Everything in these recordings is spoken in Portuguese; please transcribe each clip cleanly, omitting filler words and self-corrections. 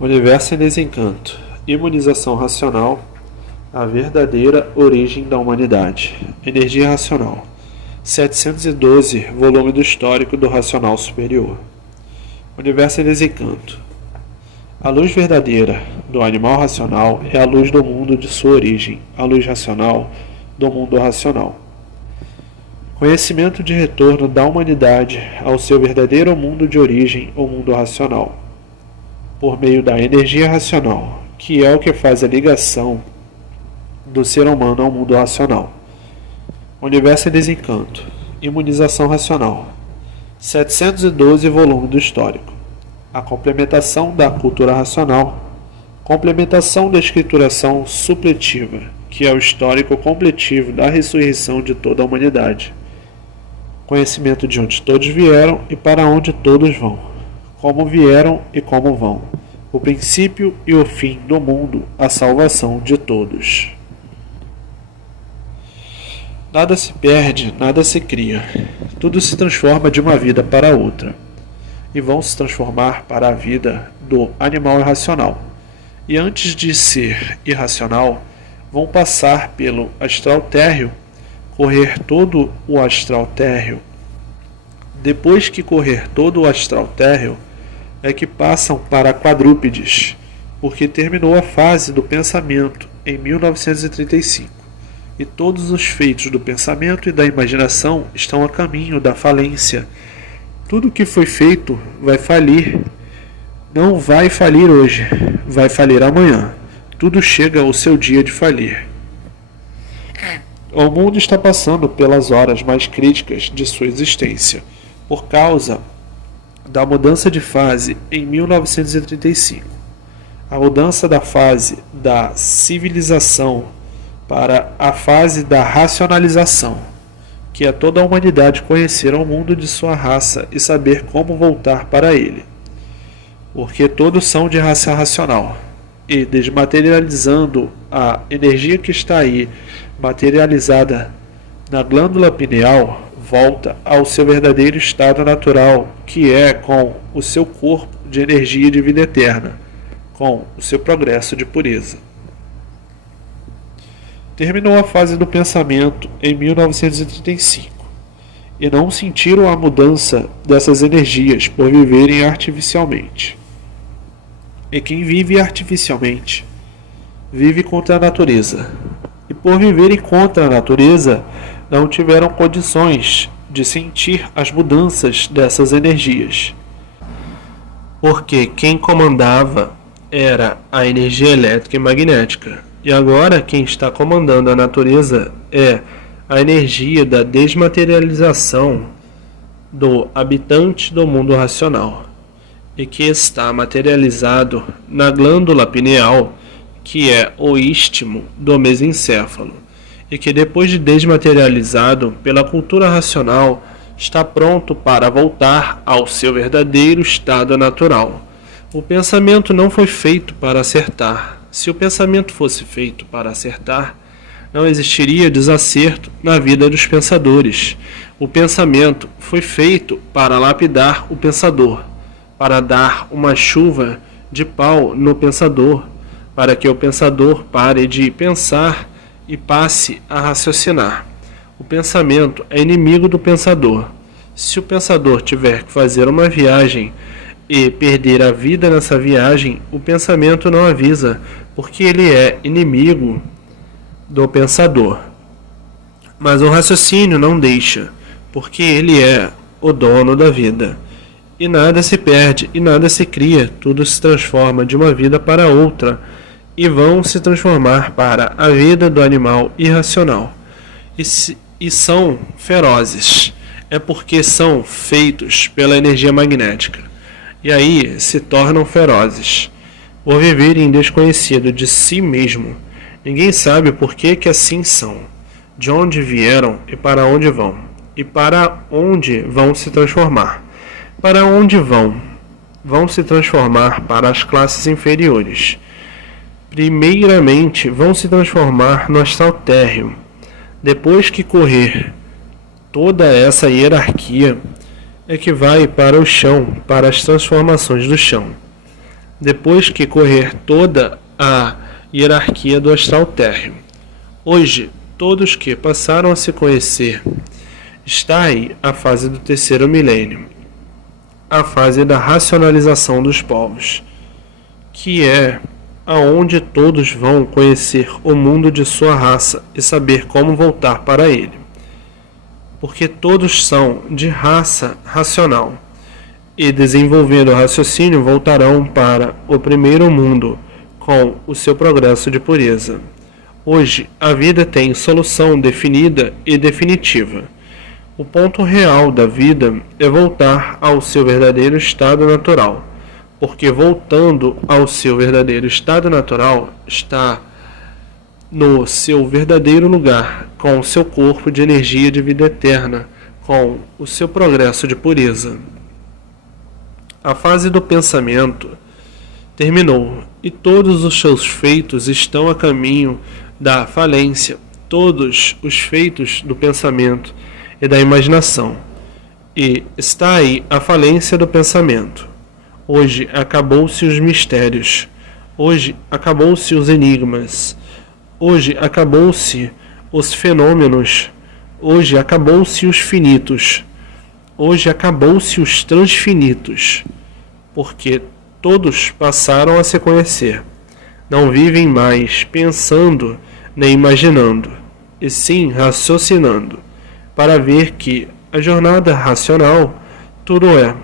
Universo em desencanto. Imunização racional. A verdadeira origem da humanidade. Energia racional. 712, volume do histórico do racional superior. Universo em desencanto. A luz verdadeira do animal racional é a luz do mundo de sua origem, a luz racional do mundo racional. Conhecimento de retorno da humanidade ao seu verdadeiro mundo de origem, o mundo racional, por meio da energia racional, que é o que faz a ligação do ser humano ao mundo racional. Universo em desencanto. Imunização racional. 712, volume do histórico. A complementação da cultura racional. Complementação da escrituração supletiva, que é o histórico completivo da ressurreição de toda a humanidade. Conhecimento de onde todos vieram e para onde todos vão. Como vieram e como vão. O princípio e o fim do mundo, a salvação de todos. Nada se perde, nada se cria. Tudo se transforma de uma vida para outra. E vão se transformar para a vida do animal irracional. E antes de ser irracional, vão passar pelo astral térreo, correr todo o astral térreo. Depois que correr todo o astral térreo, é que passam para quadrúpedes, porque terminou a fase do pensamento em 1935, e todos os feitos do pensamento e da imaginação estão a caminho da falência. Tudo que foi feito vai falir. Não vai falir hoje, vai falir amanhã. Tudo chega ao seu dia de falir. O mundo está passando pelas horas mais críticas de sua existência, por causa da mudança de fase em 1935. A mudança da fase da civilização para a fase da racionalização, que é toda a humanidade conhecer o mundo de sua raça e saber como voltar para ele. Porque todos são de raça racional, e desmaterializando a energia que está aí, materializada na glândula pineal, volta ao seu verdadeiro estado natural, que é com o seu corpo de energia de vida eterna, com o seu progresso de pureza. Terminou a fase do pensamento em 1935, e não sentiram a mudança dessas energias por viverem artificialmente. E quem vive artificialmente, vive contra a natureza. E por viverem contra a natureza, não tiveram condições de sentir as mudanças dessas energias. Porque quem comandava era a energia elétrica e magnética. E agora quem está comandando a natureza é a energia da desmaterialização do habitante do mundo racional, e que está materializado na glândula pineal, que é o istmo do mesencéfalo, e que depois de desmaterializado pela cultura racional, está pronto para voltar ao seu verdadeiro estado natural. O pensamento não foi feito para acertar. Se o pensamento fosse feito para acertar, não existiria desacerto na vida dos pensadores. O pensamento foi feito para lapidar o pensador, para dar uma chuva de pau no pensador, para que o pensador pare de pensar e passe a raciocinar. O pensamento é inimigo do pensador. Se o pensador tiver que fazer uma viagem e perder a vida nessa viagem, o pensamento não avisa, porque ele é inimigo do pensador. Mas o raciocínio não deixa, porque ele é o dono da vida. E nada se perde, e nada se cria, tudo se transforma de uma vida para outra, e vão se transformar para a vida do animal irracional. E são ferozes, é porque são feitos pela energia magnética. E aí se tornam ferozes, por viverem desconhecido de si mesmo. Ninguém sabe por que assim são, de onde vieram e para onde vão, e para onde vão se transformar. Para onde vão? Vão se transformar para as classes inferiores. Primeiramente vão se transformar no astral térreo. Depois que correr toda essa hierarquia, é que vai para o chão, para as transformações do chão. depois que correr toda a hierarquia do astral térreo. Hoje, todos que passaram a se conhecer, está aí a fase do terceiro milênio, a fase da racionalização dos povos, que é aonde todos vão conhecer o mundo de sua raça e saber como voltar para ele. Porque todos são de raça racional, e desenvolvendo o raciocínio voltarão para o primeiro mundo com o seu progresso de pureza. Hoje, a vida tem solução definida e definitiva. O ponto real da vida é voltar ao seu verdadeiro estado natural, porque voltando ao seu verdadeiro estado natural, está no seu verdadeiro lugar, com o seu corpo de energia de vida eterna, com o seu progresso de pureza. A fase do pensamento terminou e todos os seus feitos estão a caminho da falência, todos os feitos do pensamento e da imaginação. E está aí a falência do pensamento. Hoje acabou-se os mistérios, hoje acabou-se os enigmas, hoje acabou-se os fenômenos, hoje acabou-se os finitos, hoje acabou-se os transfinitos, porque todos passaram a se conhecer. Não vivem mais pensando nem imaginando, e sim raciocinando, para ver que a jornada racional tudo é,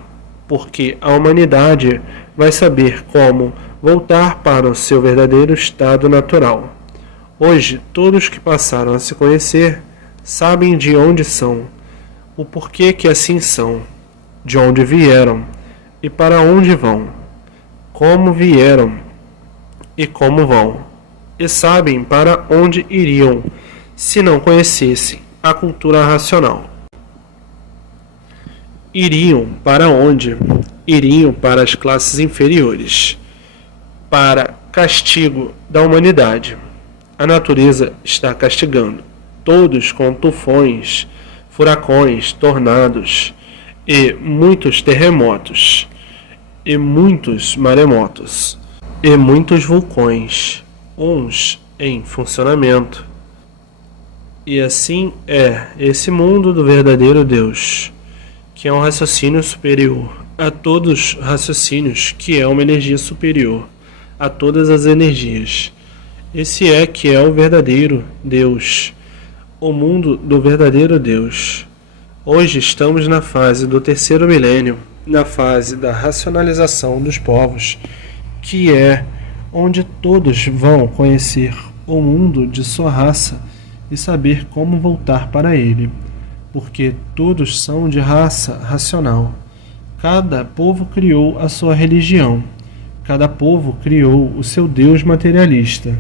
porque a humanidade vai saber como voltar para o seu verdadeiro estado natural. Hoje, todos que passaram a se conhecer sabem de onde são, o porquê que assim são, de onde vieram e para onde vão, como vieram e como vão, e sabem para onde iriam se não conhecessem a cultura racional. Iriam para onde? Iriam para as classes inferiores, para castigo da humanidade. A natureza está castigando todos com tufões, furacões, tornados e muitos terremotos, e muitos maremotos, e muitos vulcões, uns em funcionamento. E assim é esse mundo do verdadeiro Deus, que é um raciocínio superior a todos os raciocínios, que é uma energia superior a todas as energias. Esse é que é o verdadeiro Deus, o mundo do verdadeiro Deus. Hoje estamos na fase do terceiro milênio, na fase da racionalização dos povos, que é onde todos vão conhecer o mundo de sua raça e saber como voltar para ele, porque todos são de raça racional. Cada povo criou a sua religião, cada povo criou o seu Deus materialista.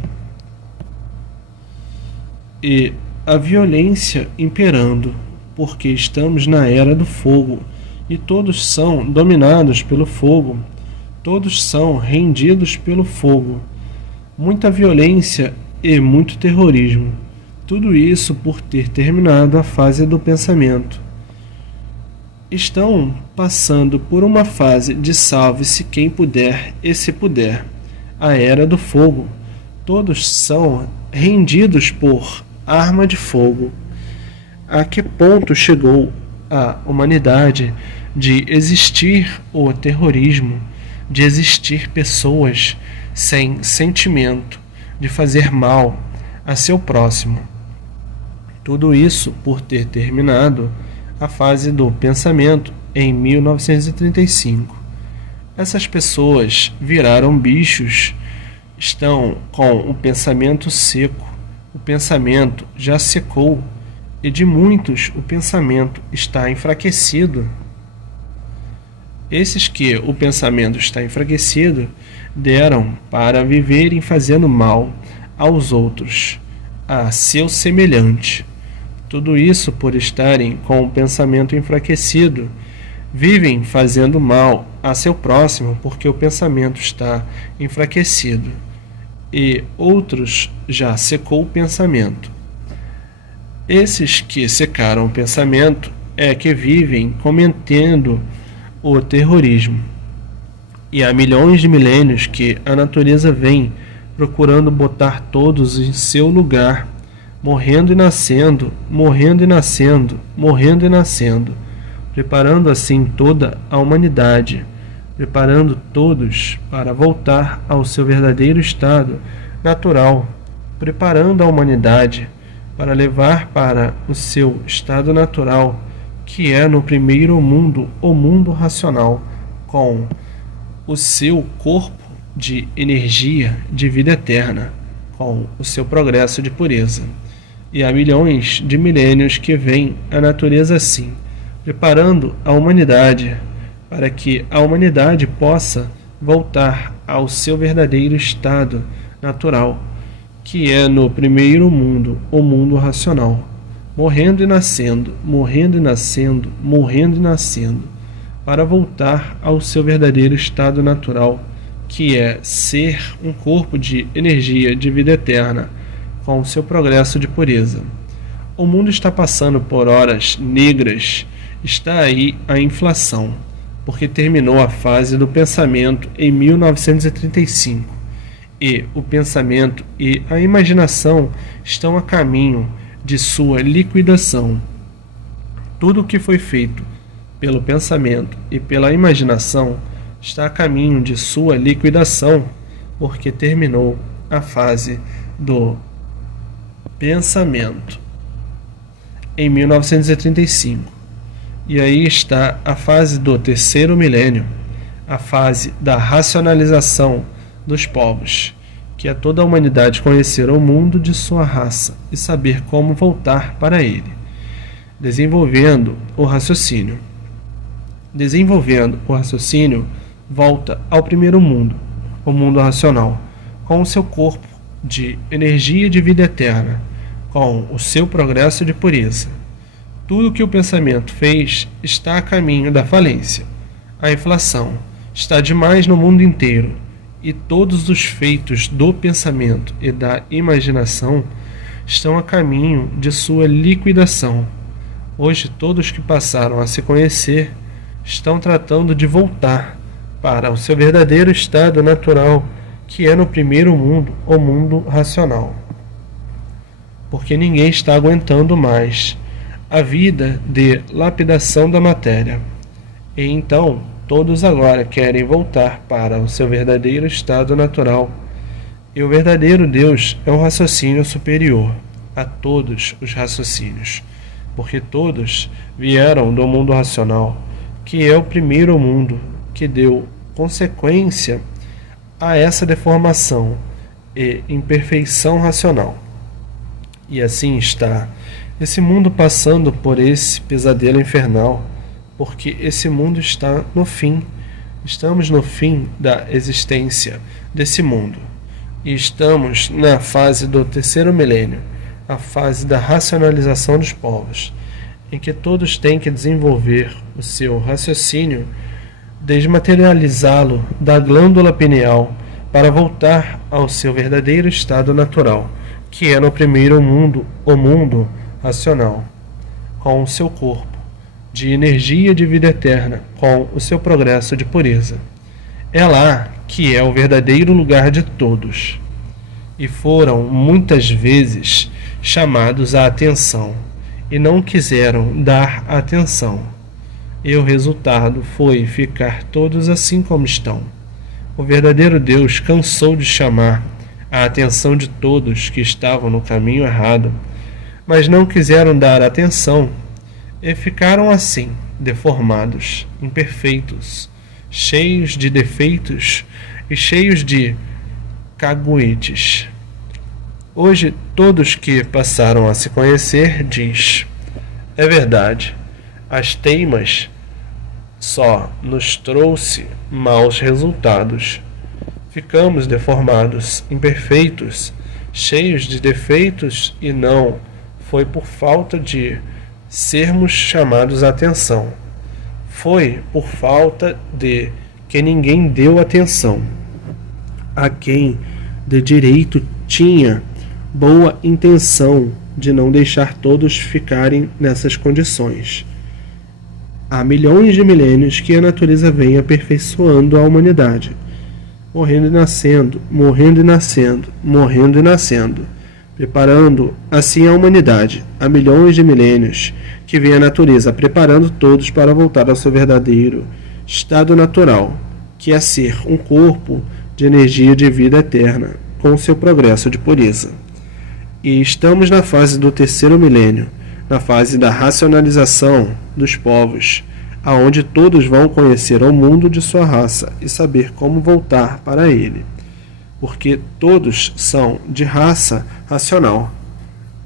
E a violência imperando, porque estamos na era do fogo, e todos são dominados pelo fogo, todos são rendidos pelo fogo. Muita violência e muito terrorismo. Tudo isso por ter terminado a fase do pensamento. Estão passando por uma fase de salve-se quem puder e se puder. A era do fogo. Todos são rendidos por arma de fogo. A que ponto chegou a humanidade de existir o terrorismo, de existir pessoas sem sentimento, de fazer mal a seu próximo? Tudo isso por ter terminado a fase do pensamento em 1935. Essas pessoas viraram bichos, estão com o pensamento seco, o pensamento já secou, e de muitos o pensamento está enfraquecido. Esses que o pensamento está enfraquecido deram para viverem fazendo mal aos outros, a seu semelhante. Tudo isso por estarem com o pensamento enfraquecido, vivem fazendo mal a seu próximo porque o pensamento está enfraquecido, e outros já secou o pensamento. Esses que secaram o pensamento é que vivem cometendo o terrorismo, E há milhões de milênios que a natureza vem procurando botar todos em seu lugar, morrendo e nascendo, morrendo e nascendo, morrendo e nascendo, preparando assim toda a humanidade, preparando todos para voltar ao seu verdadeiro estado natural, preparando a humanidade para levar para o seu estado natural, que é no primeiro mundo, o mundo racional, com o seu corpo de energia de vida eterna, com o seu progresso de pureza. E há milhões de milênios que vem a natureza assim, preparando a humanidade para que a humanidade possa voltar ao seu verdadeiro estado natural, que é no primeiro mundo, o mundo racional, morrendo e nascendo, morrendo e nascendo, morrendo e nascendo, para voltar ao seu verdadeiro estado natural, que é ser um corpo de energia de vida eterna, com o seu progresso de pureza. O mundo está passando por horas negras, está aí a inflação, porque terminou a fase do pensamento em 1935, e o pensamento e a imaginação estão a caminho de sua liquidação. Tudo o que foi feito pelo pensamento e pela imaginação está a caminho de sua liquidação, porque terminou a fase do pensamento em 1935. E aí está a fase do terceiro milênio, a fase da racionalização dos povos, que é toda a humanidade conhecer o mundo de sua raça e saber como voltar para ele, desenvolvendo o raciocínio. Desenvolvendo o raciocínio, volta ao primeiro mundo, o mundo racional, com o seu corpo de energia de vida eterna, com o seu progresso de pureza. Tudo que o pensamento fez está a caminho da falência. A inflação está demais no mundo inteiro, e todos os feitos do pensamento e da imaginação estão a caminho de sua liquidação. Hoje todos que passaram a se conhecer estão tratando de voltar para o seu verdadeiro estado natural, que é no primeiro mundo, o mundo racional. Porque ninguém está aguentando mais a vida de lapidação da matéria. E então, todos agora querem voltar para o seu verdadeiro estado natural. E o verdadeiro Deus é um raciocínio superior a todos os raciocínios, porque todos vieram do mundo racional, que é o primeiro mundo que deu consequência a essa deformação e imperfeição racional. E assim está esse mundo passando por esse pesadelo infernal, porque esse mundo está no fim. Estamos no fim da existência desse mundo. E estamos na fase do terceiro milênio, a fase da racionalização dos povos, em que todos têm que desenvolver o seu raciocínio, desmaterializá-lo da glândula pineal para voltar ao seu verdadeiro estado natural, que é no primeiro mundo, o mundo racional, com o seu corpo de energia de vida eterna, com o seu progresso de pureza. É lá que é o verdadeiro lugar de todos. E foram muitas vezes chamados à atenção, e não quiseram dar atenção. E o resultado foi ficar todos assim como estão. O verdadeiro Deus cansou de chamar a atenção de todos que estavam no caminho errado, mas não quiseram dar atenção e ficaram assim, deformados, imperfeitos, cheios de defeitos e cheios de caguetes. Hoje, todos que passaram a se conhecer diz: é verdade, as teimas só nos trouxe maus resultados. Ficamos deformados, imperfeitos, cheios de defeitos, e não foi por falta de sermos chamados a atenção. Foi por falta de que ninguém deu atenção a quem de direito tinha boa intenção de não deixar todos ficarem nessas condições. Há milhões de milênios que a natureza vem aperfeiçoando a humanidade, morrendo e nascendo, morrendo e nascendo, morrendo e nascendo, preparando assim a humanidade. Há milhões de milênios que vem a natureza preparando todos para voltar ao seu verdadeiro estado natural, que é ser um corpo de energia de vida eterna, com seu progresso de pureza. E estamos na fase do terceiro milênio, na fase da racionalização dos povos, aonde todos vão conhecer o mundo de sua raça e saber como voltar para ele, porque todos são de raça racional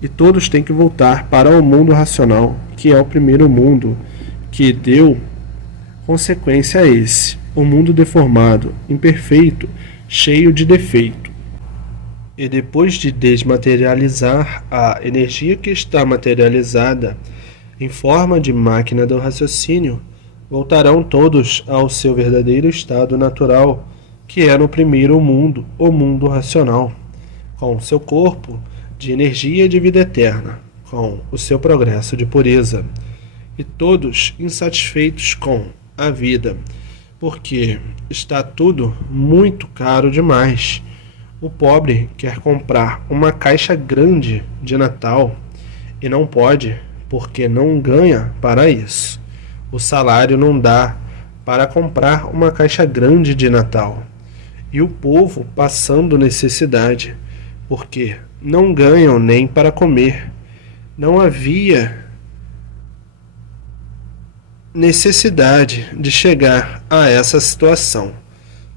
e todos têm que voltar para o mundo racional, que é o primeiro mundo que deu consequência a esse, o mundo deformado, imperfeito, cheio de defeito. E depois de desmaterializar a energia que está materializada em forma de máquina do raciocínio, voltarão todos ao seu verdadeiro estado natural, que é no primeiro mundo, o mundo racional, com seu corpo de energia de vida eterna, com o seu progresso de pureza, e todos insatisfeitos com a vida, porque está tudo muito caro demais. O pobre quer comprar uma caixa grande de Natal e não pode, porque não ganha para isso. O salário não dá para comprar uma caixa grande de Natal. E o povo passando necessidade, porque não ganham nem para comer. Não havia necessidade de chegar a essa situação,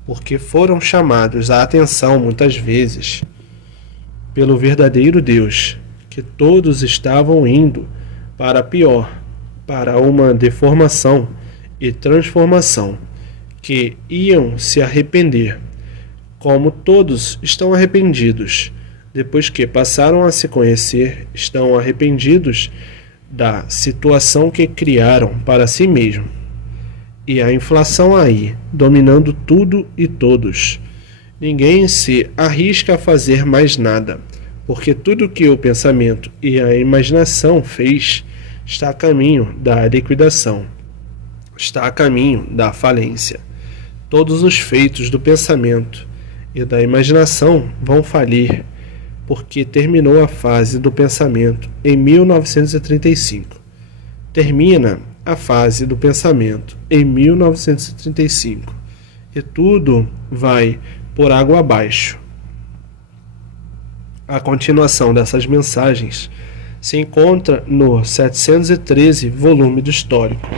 porque foram chamados à atenção muitas vezes pelo verdadeiro Deus, que todos estavam indo para pior, para uma deformação e transformação, que iam se arrepender, como todos estão arrependidos, depois que passaram a se conhecer, estão arrependidos da situação que criaram para si mesmo. E a inflação aí, dominando tudo e todos. Ninguém se arrisca a fazer mais nada, porque tudo que o pensamento e a imaginação fez está a caminho da liquidação, está a caminho da falência. Todos os feitos do pensamento e da imaginação vão falir, porque terminou a fase do pensamento em 1935. Termina a fase do pensamento em 1935 e tudo vai por água abaixo. A continuação dessas mensagens se encontra no 713 volume do Histórico.